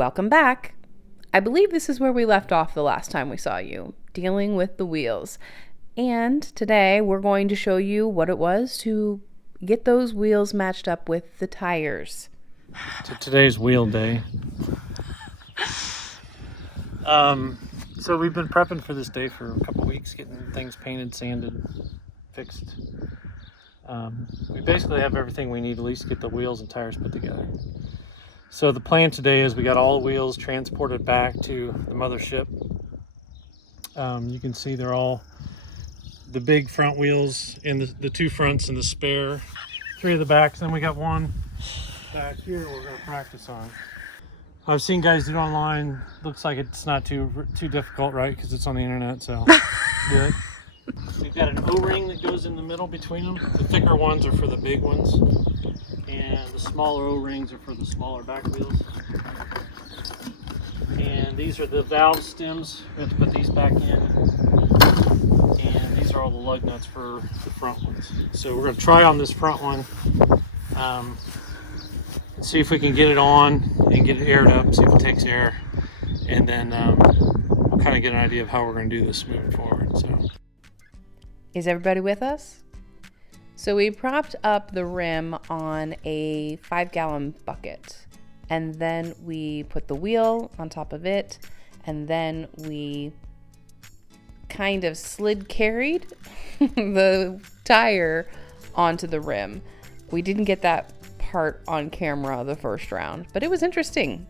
Welcome back. I believe this is where we left off the last time we saw you, dealing with the wheels. And today we're going to show you what it was to get those wheels matched up with the tires. Today's wheel day. So we've been prepping for this day for a couple weeks, getting things painted, sanded, fixed. We basically have everything we need to at least get the wheels and tires put together. So the plan today is we got all the wheels transported back to the mothership. You can see they're all the big front wheels and the two fronts and the spare, 3 of the backs. Then we got one back here we're going to practice on. I've seen guys do it online. Looks like it's not too difficult, right? Because it's on the internet, so do it. We've got an O-ring that goes in the middle between them. The thicker ones are for the big ones, and the smaller O-rings are for the smaller back wheels. And these are the valve stems. We have to put these back in. And these are all the lug nuts for the front ones. So we're going to try on this front one. See if we can get it on and get it aired up, see if it takes air, and then we'll kind of get an idea of how we're going to do this moving forward. So, is everybody with us? So we propped up the rim on a 5-gallon bucket, and then we put the wheel on top of it, and then we kind of slid carried the tire onto the rim. We didn't get that part on camera the first round, but it was interesting.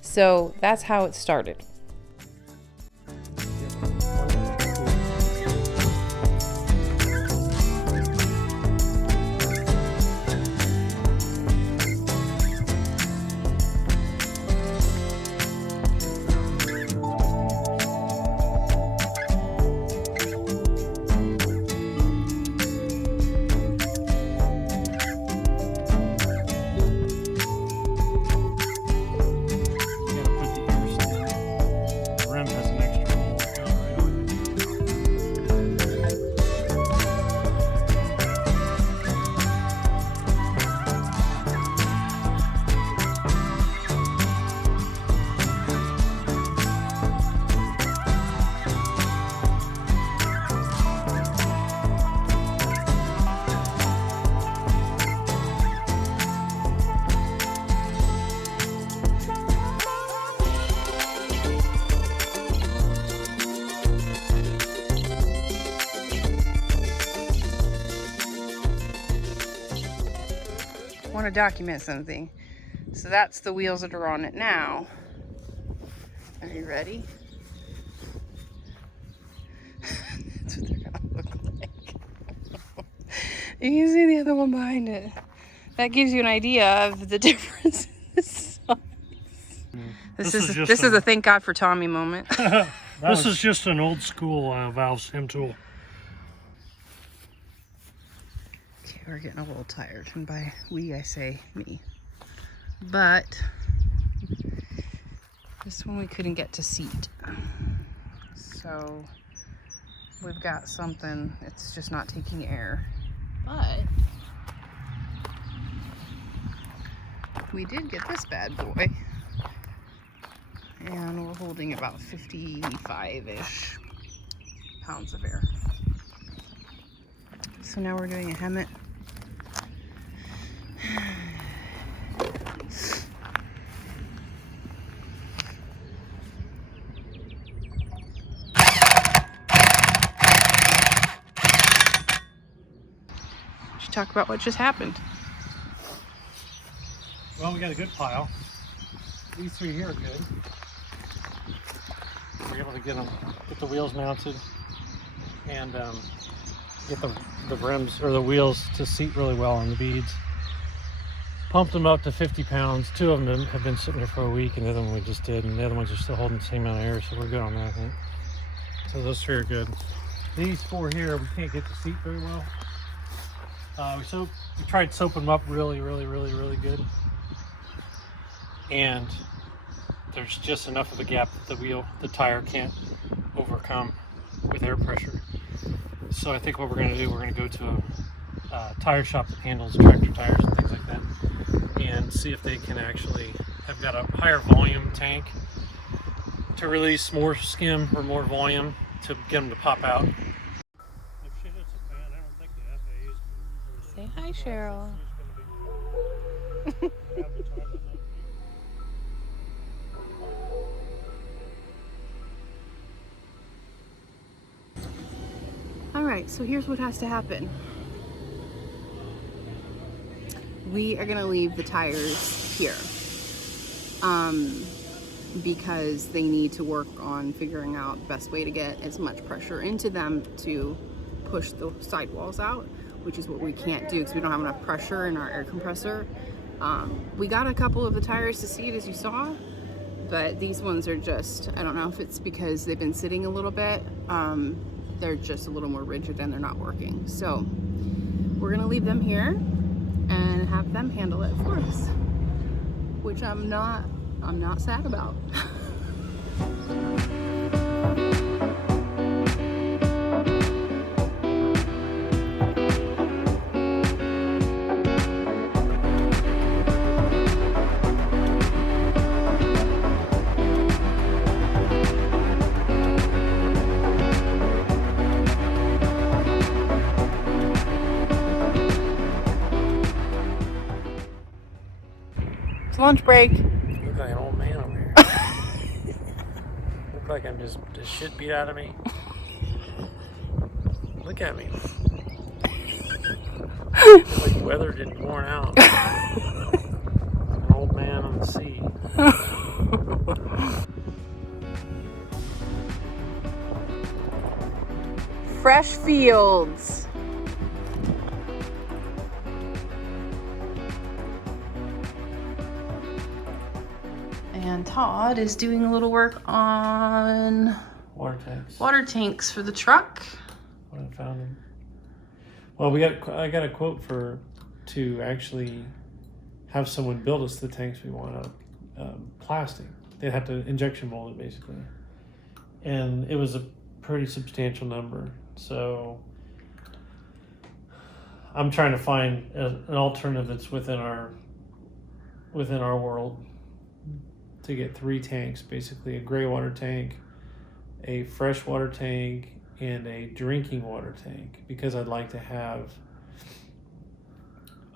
So that's how it started. Want to document something. So that's the wheels that are on it now. Are you ready? That's what they're gonna look like. You can see the other one behind it. That gives you an idea of the difference in the size. This is a thank God for Tommy moment. This is just an old school valve stem tool. We're getting a little tired, and by we I say me. But this one we couldn't get to seat, so we've got something. It's just not taking air, but we did get this bad boy, and we're holding about 55-ish pounds of air. So now we're doing a Hemet. Should talk about what just happened. well, we got a good pile. These 3 here are good. We're able to get the wheels mounted, and get the rims or the wheels to seat really well on the beads. Pumped them up to 50 pounds. 2 of them have been sitting there for a week, and the other one we just did, and the other ones are still holding the same amount of air, so we're good on that, I think. So those 3 are good. These 4 here, we can't get to seat very well. We tried soaping them up really good, and there's just enough of a gap that the tire can't overcome with air pressure. So I think what we're going to do, we're going to go to a tire shop that handles tractor tires and things like that, and see if they can actually have got a higher volume tank to release more skim or more volume to get them to pop out. If she hits a fan, I don't think the FAA is Say hi, Cheryl. All right, so here's what has to happen. We are gonna leave the tires here because they need to work on figuring out the best way to get as much pressure into them to push the sidewalls out, which is what we can't do because we don't have enough pressure in our air compressor. We got a couple of the tires to see it, as you saw, but these ones are just, I don't know if it's because they've been sitting a little bit. They're just a little more rigid and they're not working. So we're gonna leave them here and have them handle it for us, which I'm not sad about. It's lunch break. You look like an old man over here. Look like I'm just shit beat out of me. Look at me. It's like weathered and worn out. An old man on the sea. Fresh fields. And Todd is doing a little work on Water tanks. For the truck. What I found them. Well, I got a quote to actually have someone build us the tanks we want out of plastic. They'd have to injection mold it basically, and it was a pretty substantial number. So I'm trying to find an alternative that's within our world to get 3 tanks, basically a gray water tank, a freshwater tank, and a drinking water tank, because I'd like to have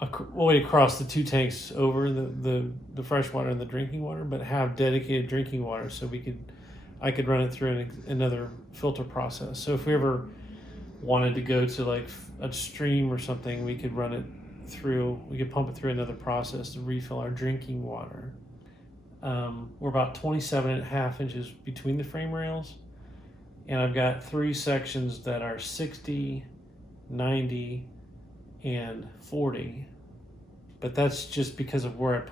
a way to cross the 2 tanks over, the freshwater and the drinking water, but have dedicated drinking water so I could run it through another filter process. So if we ever wanted to go to like a stream or something, we could pump it through another process to refill our drinking water. We're about 27.5 inches between the frame rails, and I've got 3 sections that are 60, 90, and 40, but that's just because of where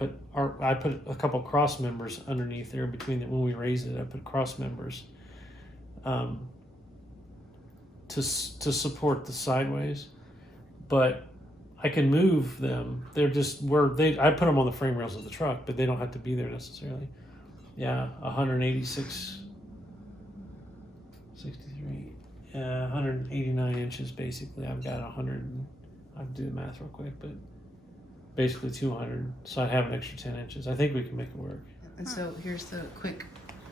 I put a couple cross members underneath there between when we raised it. I put cross members to support the sideways, but I can move them. They're just I put them on the frame rails of the truck, but they don't have to be there necessarily. Yeah, 186, 63, 189 inches basically. I've got 100. I'll do the math real quick, but basically 200. So I'd have an extra 10 inches. I think we can make it work. And so here's the quick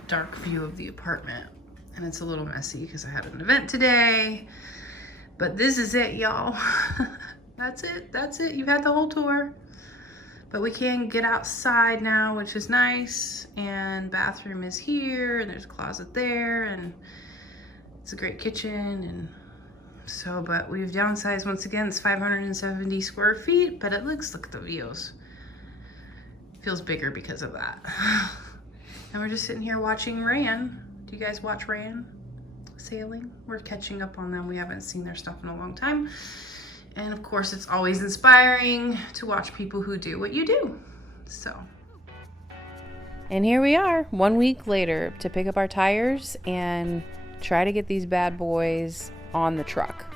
dark view of the apartment, and it's a little messy because I had an event today, but this is it, y'all. That's it. You've had the whole tour. But we can get outside now, which is nice. And bathroom is here, and there's a closet there, and it's a great kitchen. And so, but we've downsized once again. It's 570 square feet, but look at the views. It feels bigger because of that. And we're just sitting here watching Ran. Do you guys watch Ran sailing? We're catching up on them. We haven't seen their stuff in a long time. And of course, it's always inspiring to watch people who do what you do. So. And here we are, 1 week later, to pick up our tires and try to get these bad boys on the truck.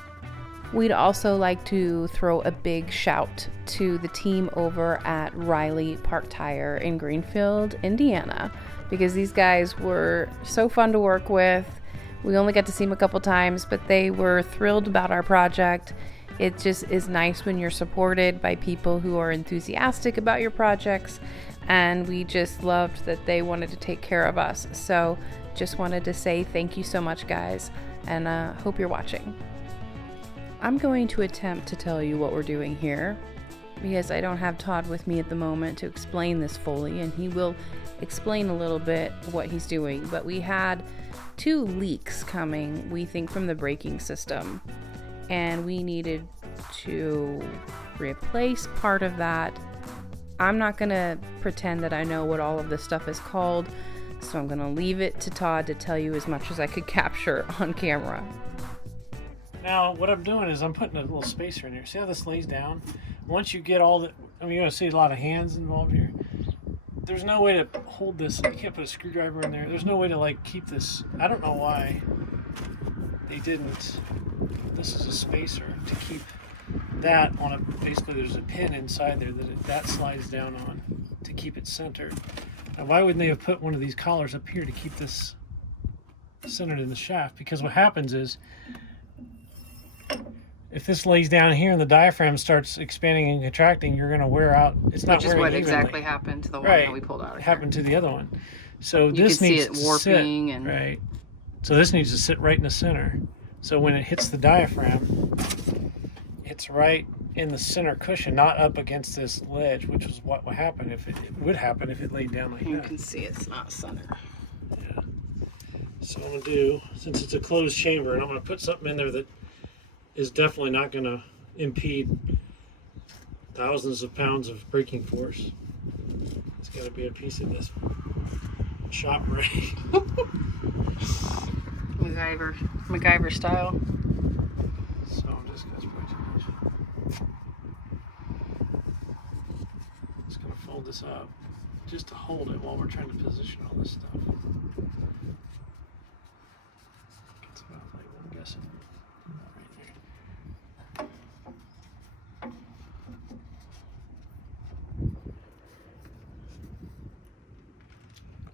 We'd also like to throw a big shout to the team over at Riley Park Tire in Greenfield, Indiana, because these guys were so fun to work with. We only got to see them a couple times, but they were thrilled about our project. It just is nice when you're supported by people who are enthusiastic about your projects and we just loved that they wanted to take care of us. So just wanted to say thank you so much, guys, and hope you're watching. I'm going to attempt to tell you what we're doing here because I don't have Todd with me at the moment to explain this fully, and he will explain a little bit what he's doing. But we had 2 leaks coming, we think, from the braking system, and we needed to replace part of that. I'm not gonna pretend that I know what all of this stuff is called, so I'm gonna leave it to Todd to tell you as much as I could capture on camera. Now, what I'm doing is I'm putting a little spacer in here. See how this lays down? Once you get all the, I mean, you're gonna see a lot of hands involved here. There's no way to hold this. You can't put a screwdriver in there. There's no way to like keep this. I don't know why they didn't. This is a spacer to keep that on a, basically there's a pin inside there that slides down on to keep it centered. Now, why wouldn't they have put one of these collars up here to keep this centered in the shaft? Because what happens is, if this lays down here and the diaphragm starts expanding and contracting, you're going to wear out. It's not Which is wearing what evenly. exactly happened to the one Right. that we pulled out of It here. happened to the other one. So You this can see needs it to warping sit, and right. So this needs to sit right in the center. So when it hits the diaphragm, it's right in the center cushion, not up against this ledge, which is what would happen if it would happen if it laid down like you that. can see it's not center. Yeah. So I'm gonna do, since it's a closed chamber, and I'm gonna put something in there that is definitely not gonna impede thousands of pounds of braking force. It's gotta be a piece of this shop brake. MacGyver style. So I'm just gonna spray too much. Just gonna fold this up just to hold it while we're trying to position all this stuff. It's about like, I'm guessing, right there.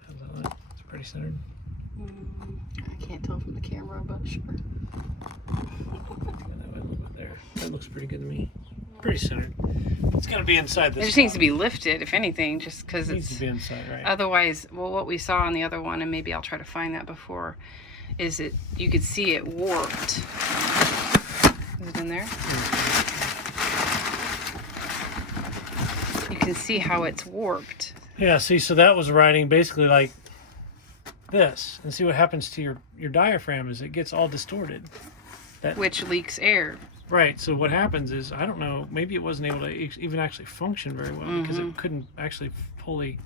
How's that look? It's pretty centered. I can't tell from the camera, but sure. That looks pretty good to me. Pretty centered. It's gonna be inside this. It just needs to be lifted, if anything, just because It needs it's. to be inside, right? Otherwise, well, what we saw on the other one, and maybe I'll try to find that before, is it you could see it warped. Is it in there? You can see how it's warped. Yeah. See, so that was riding basically like this, and see what happens to your diaphragm is it gets all distorted. Which leaks air. Right. So what happens is, I don't know, maybe it wasn't able to even actually function very well because it couldn't actually fully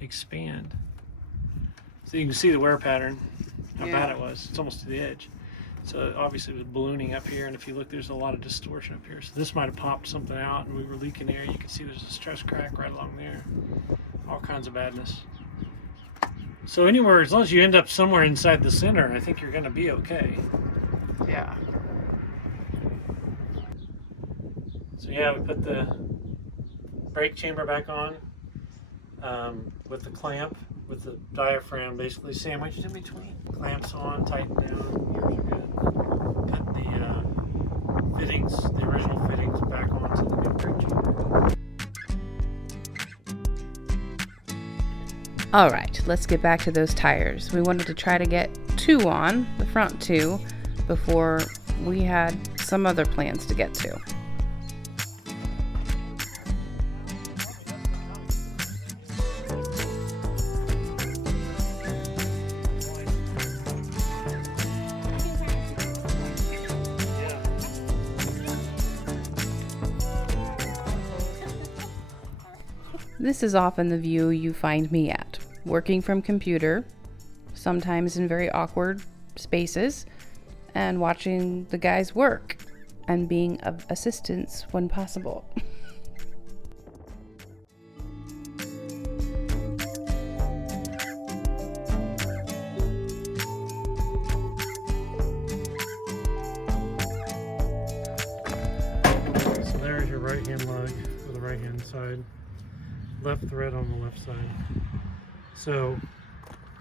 expand. So you can see the wear pattern, how bad it was. It's almost to the edge. So obviously it was ballooning up here, and if you look, there's a lot of distortion up here. So this might have popped something out, and we were leaking air. You can see there's a stress crack right along there. All kinds of badness. So anywhere, as long as you end up somewhere inside the center, I think you're going to be okay. Yeah. So yeah, we put the brake chamber back on with the clamp, with the diaphragm basically sandwiched in between. Clamps on, tighten down, gears are good. Put the fittings, the original fittings, back onto the new brake chamber. All right, let's get back to those tires. We wanted to try to get 2 on, the front 2, before we had some other plans to get to. This is often the view you find me at, working from computer, sometimes in very awkward spaces, and watching the guys work and being of assistance when possible. So there's your right hand lug for the right hand side, left thread on the left side. So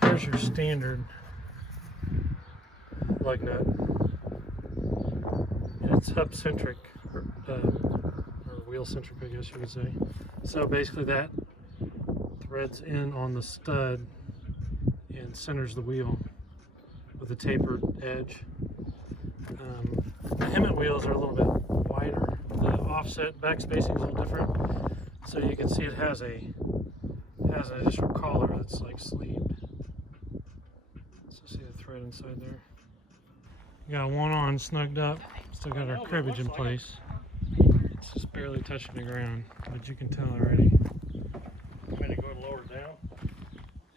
there's your standard lug nut. And it's hub centric, or wheel centric, I guess you could say. So basically that threads in on the stud and centers the wheel with a tapered edge. The Hemet wheels are a little bit wider. The offset back spacing is a little different. So you can see it has an additional collar that's like sleeved. So see the thread inside there. Got one on snugged up. Still got our cribbage in place. It's just barely touching the ground, but you can tell already. I'm going to go lower down.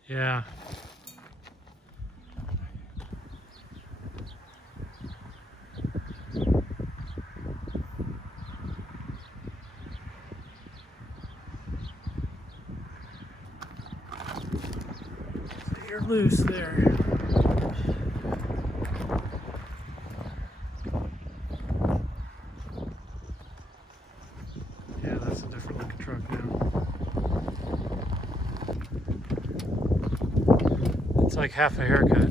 Yeah. So you're loose there. Yeah, that's a different looking truck now. It's like half a haircut.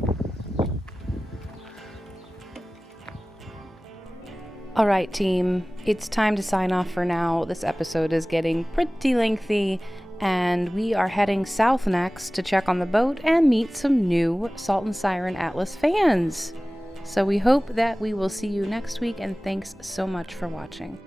All right, team, it's time to sign off for now. This episode is getting pretty lengthy, and we are heading south next to check on the boat and meet some new Salt and Siren Atlas fans. So we hope that we will see you next week, and thanks so much for watching.